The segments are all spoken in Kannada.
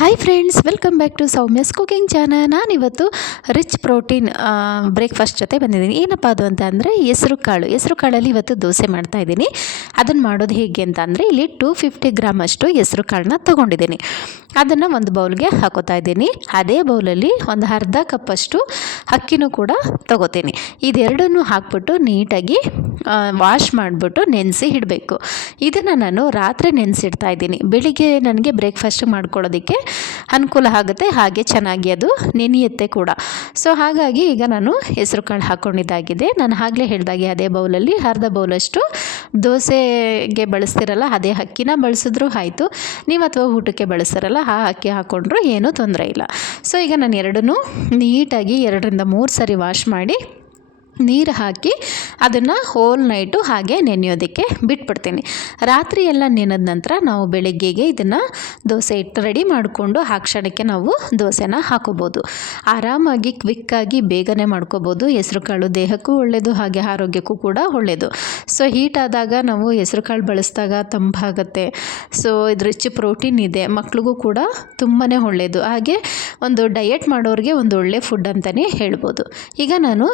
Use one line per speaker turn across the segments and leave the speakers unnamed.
Hi friends welcome back to Soumya's cooking channel ನಾನಿವತ್ತು ರಿಚ್ ಪ್ರೋಟೀನ್ ಬ್ರೇಕ್ಫಾಸ್ಟ್ ಜೊತೆ ಬಂದಿದ್ದೀನಿ. ಏನಪ್ಪ ಅದು ಅಂತ ಅಂದರೆ ಹೆಸರು ಕಾಳು. ಹೆಸರು ಕಾಳಲ್ಲಿ ಇವತ್ತು ದೋಸೆ ಮಾಡ್ತಾ ಇದ್ದೀನಿ. ಅದನ್ನು ಮಾಡೋದು ಹೇಗೆ ಅಂತ ಅಂದರೆ ಇಲ್ಲಿ ಟೂ ಫಿಫ್ಟಿ ಗ್ರಾಮ್ ಅಷ್ಟು ಹೆಸರು ಕಾಳನ್ನ ತೊಗೊಂಡಿದ್ದೀನಿ. ಅದನ್ನು ಒಂದು ಬೌಲ್ಗೆ ಹಾಕೋತಾ ಇದ್ದೀನಿ. ಅದೇ ಬೌಲಲ್ಲಿ ಒಂದು ಅರ್ಧ ಕಪ್ಪಷ್ಟು ಅಕ್ಕಿನೂ ಕೂಡ ತಗೋತೀನಿ. ಇದೆರಡನ್ನೂ ಹಾಕ್ಬಿಟ್ಟು ನೀಟಾಗಿ ವಾಶ್ ಮಾಡಿಬಿಟ್ಟು ನೆನೆಸಿ ಇಡಬೇಕು. ಇದನ್ನು ನಾನು ರಾತ್ರಿ ನೆನೆಸಿಡ್ತಾ ಇದ್ದೀನಿ. ಬೆಳಿಗ್ಗೆ ನನಗೆ ಬ್ರೇಕ್ಫಾಸ್ಟ್ ಮಾಡ್ಕೊಳ್ಳೋದಕ್ಕೆ ಅನುಕೂಲ ಆಗುತ್ತೆ. ಹಾಗೆ ಚೆನ್ನಾಗಿ ಅದು ನೆನೆಯುತ್ತೆ ಕೂಡ. ಸೊ ಹಾಗಾಗಿ ಈಗ ನಾನು ಹೆಸರು ಕಾಳು ಹಾಕ್ಕೊಂಡಿದ್ದಾಗಿದೆ ನಾನು ಆಗಲೇ ಹೇಳಿದಾಗೆ ಅದೇ ಬೌಲಲ್ಲಿ ಅರ್ಧ ಬೌಲಷ್ಟು ದೋಸೆಗೆ ಬಳಸ್ತಿರಲ್ಲ, ಅದೇ ಅಕ್ಕಿನ ಬಳಸಿದ್ರು ಆಯಿತು. ನೀವು ಅಥವಾ ಊಟಕ್ಕೆ ಬಳಸ್ತಾರಲ್ಲ, ಆ ಅಕ್ಕಿ ಹಾಕ್ಕೊಂಡ್ರು ಏನೂ ತೊಂದರೆ ಇಲ್ಲ. ಸೊ ಈಗ ನಾನು ಎರಡನ್ನೂ ನೀಟಾಗಿ ಎರಡರಿಂದ ಮೂರು ಸರಿ ವಾಶ್ ಮಾಡಿ ನೀರು ಹಾಕಿ ಅದನ್ನು ಹೋಲ್ ನೈಟು ಹಾಗೆ ನೆನೆಯೋದಕ್ಕೆ ಬಿಟ್ಬಿಡ್ತೀನಿ. ರಾತ್ರಿ ಎಲ್ಲ ನೆನೆದ ನಂತರ ನಾವು ಬೆಳಗ್ಗೆಗೆ ಇದನ್ನು ದೋಸೆ ಇಟ್ಟು ರೆಡಿ ಮಾಡಿಕೊಂಡು ಆ ಕ್ಷಣಕ್ಕೆ ನಾವು ದೋಸೆನ ಹಾಕೋಬೋದು. ಆರಾಮಾಗಿ ಕ್ವಿಕ್ಕಾಗಿ ಬೇಗನೆ ಮಾಡ್ಕೋಬೋದು. ಹೆಸ್ರು ಕಾಳು ದೇಹಕ್ಕೂ ಒಳ್ಳೆಯದು ಹಾಗೆ ಆರೋಗ್ಯಕ್ಕೂ ಕೂಡ ಒಳ್ಳೆಯದು ಸೊ ಹೀಟ್ ಆದಾಗ ನಾವು ಹೆಸ್ರು ಕಾಳು ಬಳಸಿದಾಗ ತಂಪಾಗುತ್ತೆ ಸೊ ಇದು ರಿಚ್ ಪ್ರೋಟೀನ್ ಇದೆ. ಮಕ್ಳಿಗೂ ಕೂಡ ತುಂಬಾ ಒಳ್ಳೆಯದು ಹಾಗೆ ಒಂದು ಡಯೆಟ್ ಮಾಡೋರಿಗೆ ಒಂದು ಒಳ್ಳೆ ಫುಡ್ ಅಂತಲೇ ಹೇಳ್ಬೋದು. ಈಗ ನಾನು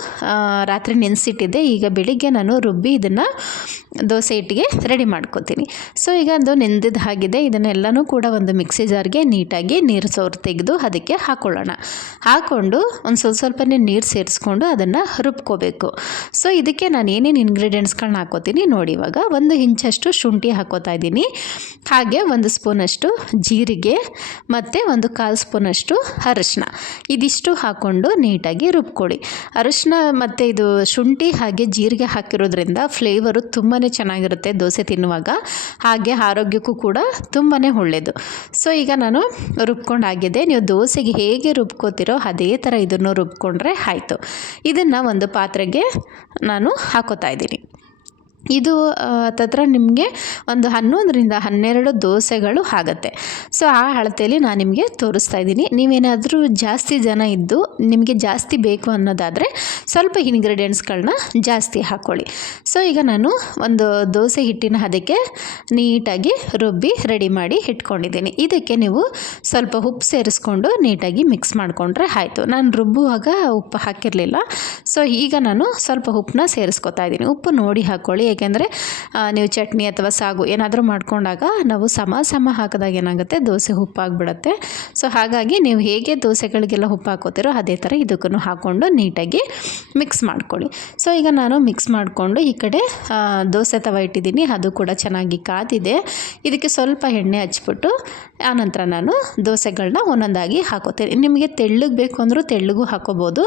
ರಾತ್ರಿ ನೆನೆಸಿಟ್ಟಿದ್ದೆ, ಈಗ ಬೆಳಿಗ್ಗೆ ನಾನು ರುಬ್ಬಿ ಇದನ್ನು ದೋಸೆ ಹಿಟ್ಟಿಗೆ ರೆಡಿ ಮಾಡ್ಕೋತೀನಿ. ಸೊ ಈಗ ಅದು ನೆಂದಿದ್ದು ಹಾಗಿದೆ, ಇದನ್ನೆಲ್ಲನೂ ಕೂಡ ಒಂದು ಮಿಕ್ಸಿ ಜಾರ್ಗೆ ನೀಟಾಗಿ ನೀರು ಸೋರು ತೆಗೆದು ಅದಕ್ಕೆ ಹಾಕ್ಕೊಳ್ಳೋಣ ಹಾಕ್ಕೊಂಡು ಒಂದು ಸ್ವಲ್ಪ ಸ್ವಲ್ಪನೇ ನೀರು ಸೇರಿಸ್ಕೊಂಡು ಅದನ್ನು ರುಬ್ಕೋಬೇಕು. ಸೊ ಇದಕ್ಕೆ ನಾನು ಏನೇನು ಇಂಗ್ರೀಡಿಯೆಂಟ್ಸ್ಗಳನ್ನ ಹಾಕೋತೀನಿ ನೋಡಿ ಇವಾಗ. ಒಂದು ಇಂಚಷ್ಟು ಶುಂಠಿ ಹಾಕೋತಾ ಇದ್ದೀನಿ. ಹಾಗೆ ಒಂದು ಸ್ಪೂನಷ್ಟು ಜೀರಿಗೆ ಮತ್ತು ಒಂದು ಕಾಲು ಸ್ಪೂನಷ್ಟು ಅರಶಿನ. ಇದಿಷ್ಟು ಹಾಕ್ಕೊಂಡು ನೀಟಾಗಿ ರುಬ್ಕೊಳ್ಳಿ. ಅರಶಿನ ಮತ್ತು ಇದು ಶುಂಠಿ ಹಾಗೆ ಜೀರಿಗೆ ಹಾಕಿರೋದ್ರಿಂದ ಫ್ಲೇವರು ತುಂಬಾ ಚೆನ್ನಾಗಿರುತ್ತೆ ದೋಸೆ ತಿನ್ನುವಾಗ. ಹಾಗೆ ಆರೋಗ್ಯಕ್ಕೂ ಕೂಡ ತುಂಬಾ ಒಳ್ಳೆಯದು ಸೊ ಈಗ ನಾನು ರುಬ್ಕೊಂಡಾಗಿದೆ ನೀವು ದೋಸೆಗೆ ಹೇಗೆ ರುಬ್ಕೋತಿರೋ ಅದೇ ಥರ ಇದನ್ನು ರುಬ್ಕೊಂಡ್ರೆ ಆಯಿತು. ಇದನ್ನು ಒಂದು ಪಾತ್ರೆಗೆ ನಾನು ಹಾಕೋತಾ ಇದ್ದೀನಿ. ಇದು ಹತ್ತತ್ರ ನಿಮಗೆ ಒಂದು ಹನ್ನೊಂದರಿಂದ ಹನ್ನೆರಡು ದೋಸೆಗಳು ಆಗುತ್ತೆ. ಸೊ ಆ ಅಳತೆಯಲ್ಲಿ ನಾನು ನಿಮಗೆ ತೋರಿಸ್ತಾ ಇದ್ದೀನಿ. ನೀವೇನಾದರೂ ಜಾಸ್ತಿ ಜನ ಇದ್ದು ನಿಮಗೆ ಜಾಸ್ತಿ ಬೇಕು ಅನ್ನೋದಾದರೆ ಸ್ವಲ್ಪ ಇಂಗ್ರೀಡಿಯೆಂಟ್ಸ್ಗಳನ್ನ ಜಾಸ್ತಿ ಹಾಕ್ಕೊಳ್ಳಿ ಸೊ ಈಗ ನಾನು ಒಂದು ದೋಸೆ ಹಿಟ್ಟಿನ ಅದಕ್ಕೆ ನೀಟಾಗಿ ರುಬ್ಬಿ ರೆಡಿ ಮಾಡಿ ಇಟ್ಕೊಂಡಿದ್ದೀನಿ. ಇದಕ್ಕೆ ನೀವು ಸ್ವಲ್ಪ ಉಪ್ಪು ಸೇರಿಸ್ಕೊಂಡು ನೀಟಾಗಿ ಮಿಕ್ಸ್ ಮಾಡಿಕೊಂಡ್ರೆ ಆಯಿತು. ನಾನು ರುಬ್ಬುವಾಗ ಉಪ್ಪು ಹಾಕಿರಲಿಲ್ಲ. ಸೊ ಈಗ ನಾನು ಸ್ವಲ್ಪ ಉಪ್ಪನ್ನ ಸೇರಿಸ್ಕೊತಾ ಇದ್ದೀನಿ. ಉಪ್ಪು ನೋಡಿ ಹಾಕ್ಕೊಳ್ಳಿ ಏಕೆಂದರೆ ನೀವು ಚಟ್ನಿ ಅಥವಾ ಸಾಗು ಏನಾದರೂ ಮಾಡ್ಕೊಂಡಾಗ ನಾವು ಸಮ ಸಮ ಹಾಕಿದಾಗ ಏನಾಗುತ್ತೆ? ದೋಸೆ ಉಪ್ಪಾಗ್ಬಿಡುತ್ತೆ. ಸೊ ಹಾಗಾಗಿ ನೀವು ಹೇಗೆ ದೋಸೆಗಳಿಗೆಲ್ಲ ಉಪ್ಪು ಹಾಕೋತಿರೋ ಅದೇ ಥರ ಇದಕ್ಕೂ ಹಾಕ್ಕೊಂಡು ನೀಟಾಗಿ ಮಿಕ್ಸ್ ಮಾಡ್ಕೊಳ್ಳಿ. ಸೊ ಈಗ ನಾನು ಮಿಕ್ಸ್ ಮಾಡಿಕೊಂಡು ಈ ಕಡೆ ದೋಸೆ ತವ ಇಟ್ಟಿದ್ದೀನಿ. ಅದು ಕೂಡ ಚೆನ್ನಾಗಿ ಕಾದಿದೆ. ಇದಕ್ಕೆ ಸ್ವಲ್ಪ ಎಣ್ಣೆ ಹಚ್ಬಿಟ್ಟು ಆನಂತರ ನಾನು ದೋಸೆಗಳನ್ನ ಒಂದೊಂದಾಗಿ ಹಾಕೋತೀನಿ. ನಿಮಗೆ ತೆಳ್ಳಗೆ ಬೇಕು ಅಂದರೂ ತೆಳ್ಳಗೂ ಹಾಕೋಬೋದು.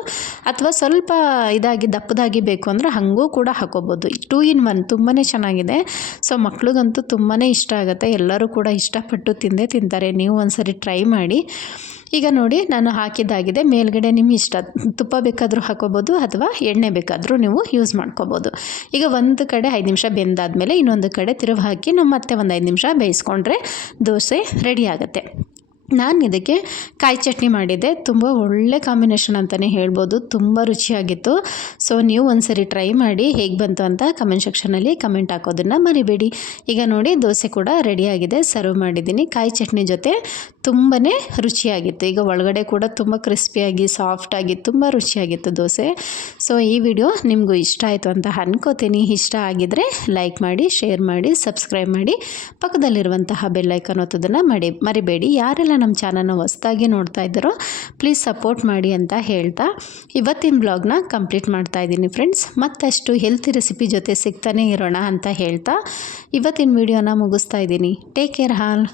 ಅಥವಾ ಸ್ವಲ್ಪ ಇದಾಗಿ ದಪ್ಪದಾಗಿ ಬೇಕು ಅಂದರೆ ಹಾಗೂ ಕೂಡ ಹಾಕೋಬೋದು. ಟೂ ಇನ್ ಒನ್ ತುಂಬಾ ಚೆನ್ನಾಗಿದೆ. ಸೊ ಮಕ್ಳಿಗಂತೂ ತುಂಬಾ ಇಷ್ಟ ಆಗುತ್ತೆ. ಎಲ್ಲರೂ ಕೂಡ ಇಷ್ಟಪಟ್ಟು ತಿಂದೇ ತಿಂತಾರೆ. ನೀವು ಒಂದ್ಸರಿ ಟ್ರೈ ಮಾಡಿ. ಈಗ ನೋಡಿ, ನಾನು ಹಾಕಿದ್ದಾಗಿದೆ. ಮೇಲ್ಗಡೆ ನಿಮ್ಮ ಇಷ್ಟ. ತುಪ್ಪ ಬೇಕಾದರೂ ಹಾಕೋಬೋದು ಅಥವಾ ಎಣ್ಣೆ ಬೇಕಾದರೂ ನೀವು ಯೂಸ್ ಮಾಡ್ಕೋಬೋದು. ಈಗ ಒಂದು ಕಡೆ ಐದು ನಿಮಿಷ ಬೆಂದಾದಮೇಲೆ ಇನ್ನೊಂದು ಕಡೆ ತಿರುವು ಹಾಕಿ ನಾವು ಮತ್ತೆ ಒಂದು ಐದು ನಿಮಿಷ ಬೇಯಿಸ್ಕೊಂಡ್ರೆ ದೋಸೆ ರೆಡಿ ಆಗುತ್ತೆ. ನಾನು ಇದಕ್ಕೆ ಕಾಯಿ ಚಟ್ನಿ ಮಾಡಿದ್ದೆ. ತುಂಬ ಒಳ್ಳೆ ಕಾಂಬಿನೇಷನ್ ಅಂತಲೇ ಹೇಳ್ಬೋದು. ತುಂಬ ರುಚಿಯಾಗಿತ್ತು. ಸೊ ನೀವು ಒಂದ್ಸರಿ ಟ್ರೈ ಮಾಡಿ ಹೇಗೆ ಬಂತು ಅಂತ ಕಮೆಂಟ್ ಸೆಕ್ಷನಲ್ಲಿ ಕಮೆಂಟ್ ಹಾಕೋದನ್ನು ಮರಿಬೇಡಿ. ಈಗ ನೋಡಿ, ದೋಸೆ ಕೂಡ ರೆಡಿಯಾಗಿದೆ ಸರ್ವ್ ಮಾಡಿದ್ದೀನಿ. ಕಾಯಿ ಚಟ್ನಿ ಜೊತೆ ತುಂಬಾ ರುಚಿಯಾಗಿತ್ತು. ಈಗ ಒಳಗಡೆ ಕೂಡ ತುಂಬ ಕ್ರಿಸ್ಪಿಯಾಗಿ ಸಾಫ್ಟಾಗಿ ತುಂಬ ರುಚಿಯಾಗಿತ್ತು ದೋಸೆ. ಸೊ ಈ ವಿಡಿಯೋ ನಿಮಗೂ ಇಷ್ಟ ಆಯಿತು ಅಂತ ಅನ್ಕೋತೀನಿ. ಇಷ್ಟ ಆಗಿದ್ದರೆ ಲೈಕ್ ಮಾಡಿ ಶೇರ್ ಮಾಡಿ ಸಬ್ಸ್ಕ್ರೈಬ್ ಮಾಡಿ. ಪಕ್ಕದಲ್ಲಿರುವಂತಹ ಬೆಲ್ಲೈಕನ್ ಒತ್ತೋದನ್ನು ಮಾಡಿ, ಮರಿಬೇಡಿ. ಯಾರೆಲ್ಲ ನಮ್ಮ ಚಾನಲ್ನ ಹೊಸ್ದಾಗಿ ನೋಡ್ತಾ ಇದ್ದಾರೋ ಪ್ಲೀಸ್ ಸಪೋರ್ಟ್ ಮಾಡಿ ಅಂತ ಹೇಳ್ತಾ ಇವತ್ತಿನ ಬ್ಲಾಗ್ನ ಕಂಪ್ಲೀಟ್ ಮಾಡ್ತಾ ಇದ್ದೀನಿ ಫ್ರೆಂಡ್ಸ್ ಮತ್ತಷ್ಟು ಹೆಲ್ತಿ ರೆಸಿಪಿ ಜೊತೆ ಸಿಗ್ತಾನೆ ಇರೋಣ ಅಂತ ಹೇಳ್ತಾ ಇವತ್ತಿನ ವಿಡಿಯೋನ ಮುಗಿಸ್ತಾ ಇದ್ದೀನಿ. ಟೇಕ್ ಕೇರ್ ಹಾಲ್